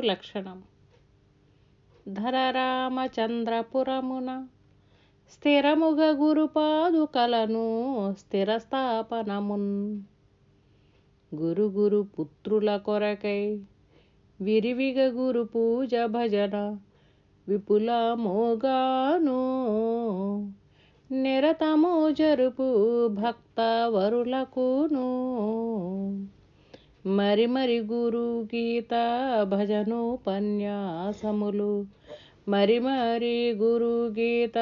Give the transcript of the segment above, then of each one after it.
లక్షణం. ధర రామచంద్రపురమున స్థిరముగ గురుపాదుకలను స్థిరస్థాపనమున్. గురు గురు పుత్రుల కొరకై విరివిగ గురు పూజ భజన విపులమోగాను. నిరతము జరుపు భక్త వరులకును మరి మరి గురు గీత భజనోపన్యాసములు. మరి మరి గురు గీత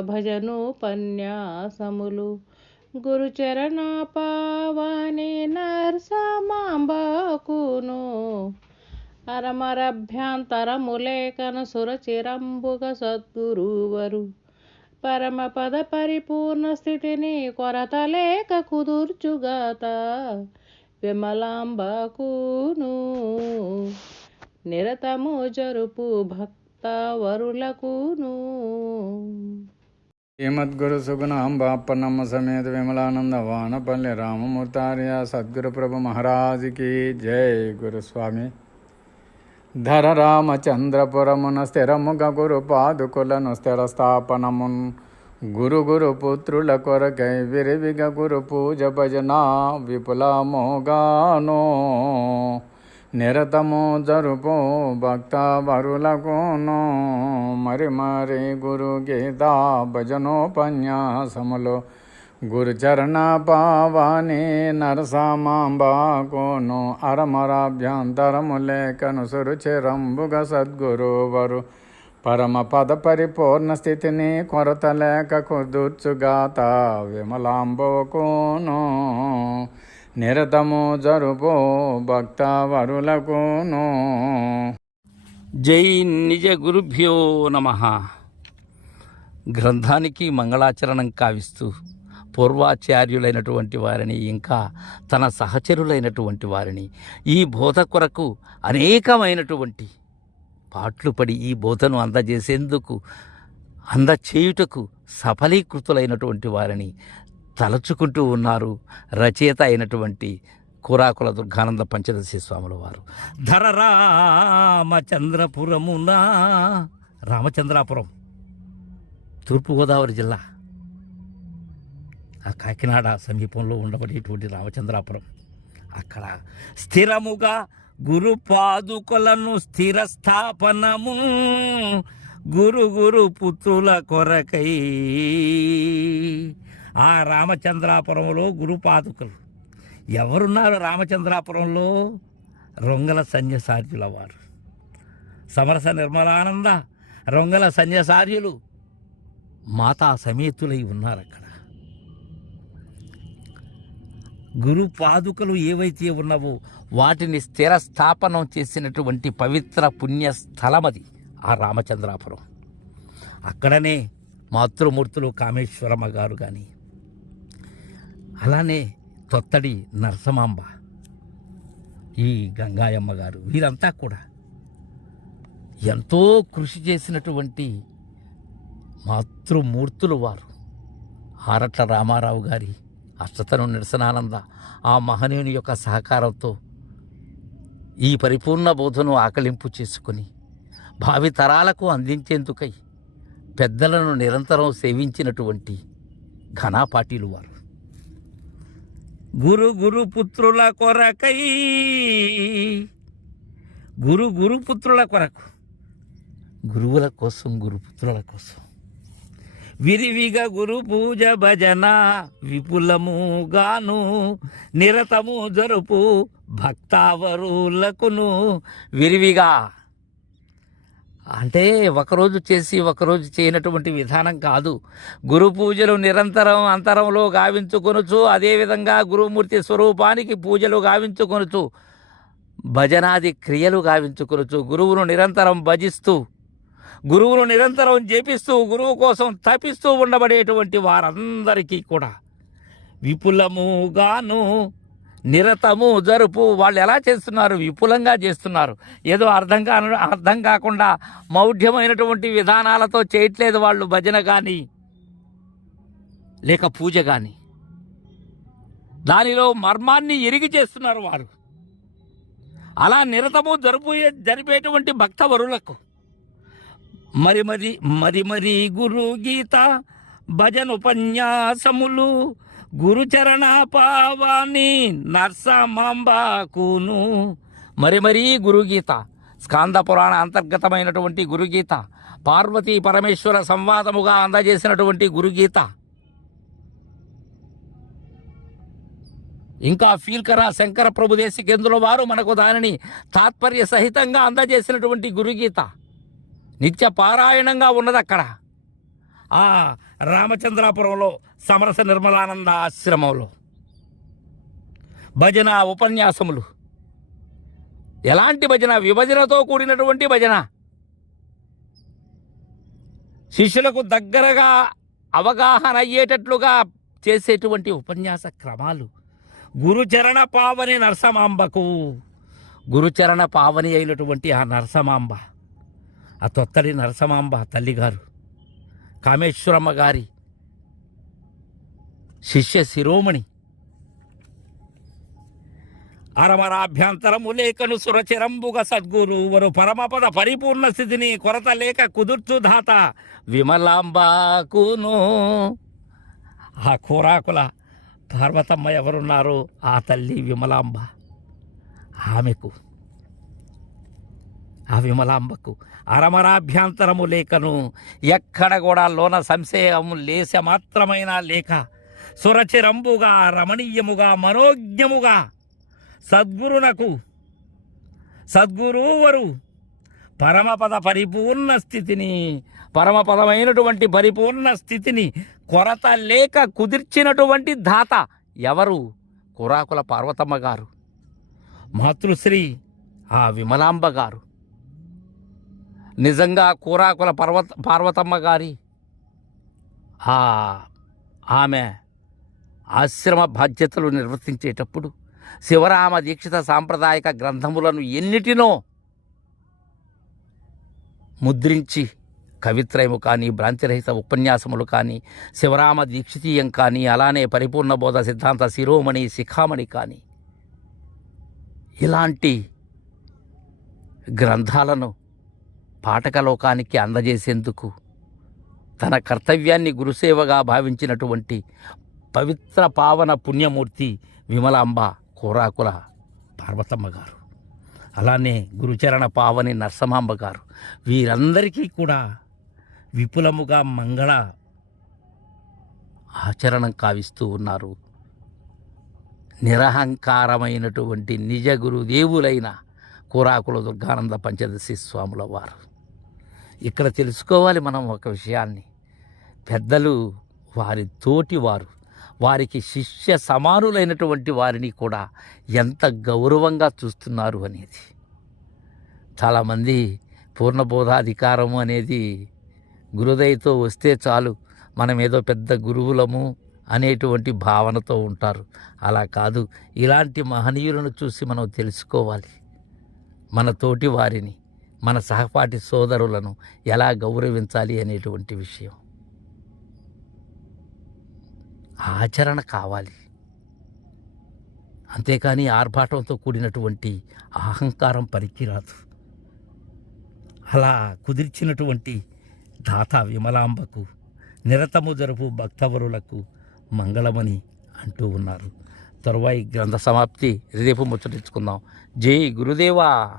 భజనోపన్యాసములు. గురుచరణ పావని నర్సమాంబకును. అరమరభ్యంతరములేఖన సురచిరంబుగ సద్గురువరు. పరమపద పరిపూర్ణ స్థితిని కొరత లేక కుదుర్చుగాత. విమలాంబకును నిరతము జరుపు భక్త వరులకును శ్రీమద్గురు సుగుణాంబాపన్నమ్మ సమేత విమలానంద వానపల్లి రామమూర్తార్య సద్గురు ప్రభు మహారాజుకి జై గురుస్వామి ధర రామచంద్రపురమున స్థిరముగ గురు పాదుకులను స్థిర స్థాపనమున్ గురు గురు పుత్రుల కొరకై విరివిగ గురు పూజ భజన విపులమోగానో నిరతము జరుపు భక్త వరులకును మరి మరి గురు గీత భజనోపన్యాసములు గురుచరణ పావాని నరసామాంబాకును అరమరాభ్యంతరము లేఖను సురుచిరంబుగ సద్గురువరు పరమ పద పరిపూర్ణ స్థితిని కొరత లేక కుదుర్చుగాత విమలాంబోకును నిరతము జరుపు భక్త వరులకును జై నిజ గురుభ్యో నమ. గ్రంథానికి మంగళాచరణం కావిస్తూ పూర్వాచార్యులైనటువంటి వారిని ఇంకా తన సహచరులైనటువంటి వారిని ఈ బోధ కొరకు అనేకమైనటువంటి పాట్లు పడి ఈ బోధను అందజేసేందుకు అందచేయుటకు సఫలీకృతులైనటువంటి వారిని తలచుకుంటూ ఉన్నారు. రచయిత అయినటువంటి కూరాకుల దుర్గానంద పంచదశి స్వాముల వారు. ధర రామచంద్రపురమునా రామచంద్రాపురం తూర్పుగోదావరి జిల్లా ఆ కాకినాడ సమీపంలో ఉండబడేటువంటి రామచంద్రాపురం. అక్కడ స్థిరముగా గురు పాదుకలను స్థిర స్థాపనము గురు గురు పుత్రుల కొరకై. ఆ రామచంద్రాపురంలో గురు పాదుకలు. ఎవరున్నారు రామచంద్రాపురంలో? రొంగల సన్యసార్యుల వారు సమరస నిర్మలానంద రొంగల సన్యసార్యులు మాతా సమేతులై ఉన్నారు అక్కడ గురు పాదుకలు ఏవైతే ఉన్నావో వాటిని స్థిర స్థాపనం చేసినటువంటి పవిత్ర పుణ్య స్థలమది ఆ రామచంద్రాపురం. అక్కడనే మాతృమూర్తులు కామేశ్వరమ్మ గారు కానీ అలానే తొత్తడి నరసమాంబ ఈ గంగాయమ్మ గారు వీరంతా కూడా ఎంతో కృషి చేసినటువంటి మాతృమూర్తులు వారు. ఆరట్ల రామారావు గారి అష్టతను నిరసనానంద ఆ మహనీయుని యొక్క సహకారంతో ఈ పరిపూర్ణ బోధను ఆకలింపు చేసుకుని భావి తరాలకు అందించేందుకై పెద్దలను నిరంతరం సేవించినటువంటి ఘనాపాటీలు వారు. గురు గురు పుత్రుల కొరకై గురు గురు పుత్రుల కొరకు. గురువుల కోసం గురుపుత్రుల కోసం. విరివిగా గురు పూజ భజన విపులముగాను నిరతము జరుపు భక్తావరులకును. విరివిగా అంటే ఒకరోజు చేసి ఒకరోజు చేయనటువంటి విధానం కాదు. గురు పూజలు నిరంతరం అంతరంలో గావించుకొనుచు అదేవిధంగా గురుమూర్తి స్వరూపానికి పూజలు గావించుకొనుచు భజనాది క్రియలు గావించుకొనుచు గురువును నిరంతరం భజిస్తూ గురువును నిరంతరం జపిస్తూ గురువు కోసం తపిస్తూ ఉండబడేటువంటి వారందరికీ కూడా విపులముగాను నిరతము జరుపు. వాళ్ళు ఎలా చేస్తున్నారు? విపులంగా చేస్తున్నారు. ఏదో అర్థం కా అర్థం కాకుండా మౌఢ్యమైనటువంటి విధానాలతో చేయట్లేదు వాళ్ళు భజన కానీ లేక పూజ కానీ దానిలో మర్మాన్ని ఎరిగి చేస్తున్నారు వారు. అలా నిరతము జరుపు జరిపేటువంటి భక్తవరులకు మరి మరి మరి మరి గురు గీత భజన ఉపన్యాసములు గురుచరణ పావాణి నర్సమాంబాకును. మరి మరీ గురుగీత స్కాంద పురాణ అంతర్గతమైనటువంటి గురుగీత పార్వతీ పరమేశ్వర సంవాదముగా అందజేసినటువంటి గురుగీత ఇంకా ఫీల్కరా శంకర ప్రభుదేశికేందుల వారు మనకు దానిని తాత్పర్య సహితంగా అందజేసినటువంటి గురుగీత నిత్య పారాయణంగా ఉన్నది అక్కడ ఆ రామచంద్రాపురంలో సమరస నిర్మలానంద ఆశ్రమంలో. భజన ఉపన్యాసములు. ఎలాంటి భజన? విభజనతో కూడినటువంటి భజన. శిష్యులకు దగ్గరగా అవగాహన అయ్యేటట్లుగా చేసేటువంటి ఉపన్యాస క్రమాలు. గురుచరణ పావని నరసమాంబకు. గురుచరణ పావని అయినటువంటి ఆ నరసమాంబ. ఆ తొత్తడి నరసమాంబ తల్లిగారు. కామేశ్వరమ్మ గారి శిష్య శిరోమణి. అరమరాభ్యంతరము లేఖను సురచిరంబుగ సద్గురు. వరు పరమపద పరిపూర్ణ స్థితిని కొరత లేక కుదుర్చు ధాత విమలాంబాకును. ఆ కోరాకుల పార్వతమ్మ ఎవరున్నారు ఆ తల్లి విమలాంబ. ఆమెకు ఆ విమలాంబకు అరమరాభ్యంతరము లేకను ఎక్కడ కూడా లోన సంశయము లేస మాత్రమైన లేక సురచిరంబుగా రమణీయముగా మనోజ్ఞముగా సద్గురునకు సద్గురువరు పరమపద పరిపూర్ణ స్థితిని పరమపదమైనటువంటి పరిపూర్ణ స్థితిని కొరత లేక కుదిర్చినటువంటి దాత ఎవరు? కురాకుల పార్వతమ్మ గారు మాతృశ్రీ ఆ విమలాంబ గారు. నిజంగా కూరాకుల పర్వత పార్వతమ్మ గారి? ఆ ఆమె ఆశ్రమ బాధ్యతలు నిర్వర్తించేటప్పుడు శివరామ దీక్షిత సాంప్రదాయక గ్రంథములను ఎన్నిటినో ముద్రించి కవిత్రయము కానీ భ్రాంతిరహిత ఉపన్యాసములు కానీ శివరామ దీక్షితీయం కానీ అలానే పరిపూర్ణ బోధ సిద్ధాంత శిరోమణి శిఖామణి కానీ ఇలాంటి గ్రంథాలను పాఠకలోకానికి అందజేసేందుకు తన కర్తవ్యాన్ని గురుసేవగా భావించినటువంటి పవిత్ర పావన పుణ్యమూర్తి విమలాంబ కోరాకుల పార్వతమ్మ గారు అలానే గురుచరణ పావని నరసమాంబ గారు వీరందరికీ కూడా విపులముగా మంగళ ఆచరణం కావిస్తూ ఉన్నారు. నిరహంకారమైనటువంటి నిజ గురుదేవులైన కూరాకుల దుర్గానంద పంచదశి స్వాముల వారు ఇక్కడ తెలుసుకోవాలి మనం ఒక విషయాన్ని. పెద్దలు వారి తోటి వారు వారికి శిష్య సమానులైనటువంటి వారిని కూడా ఎంత గౌరవంగా చూస్తున్నారు అనేది. చాలామంది పూర్ణబోధాధికారము అనేది గురుదయతో వస్తే చాలు మనం ఏదో పెద్ద గురువులము అనేటువంటి భావనతో ఉంటారు. అలా కాదు ఇలాంటి మహనీయులను చూసి మనం తెలుసుకోవాలి. మన తోటి వారిని మన సహపాఠి సోదరులను ఎలా గౌరవించాలి అనేటువంటి విషయం. ఆచరణ కావాలి. అంతేకాని ఆర్భాటంతో కూడినటువంటి అహంకారం పరికిరాదు అలా కుదిర్చినటువంటి దాత విమలాంబకు నిరతము జరుపు భక్తవరులకు మంగళమని అంటూ ఉన్నారు. తరువాయి గ్రంథ సమాప్తి. రేపు ముచ్చటించుకుందాం. జై గురుదేవా.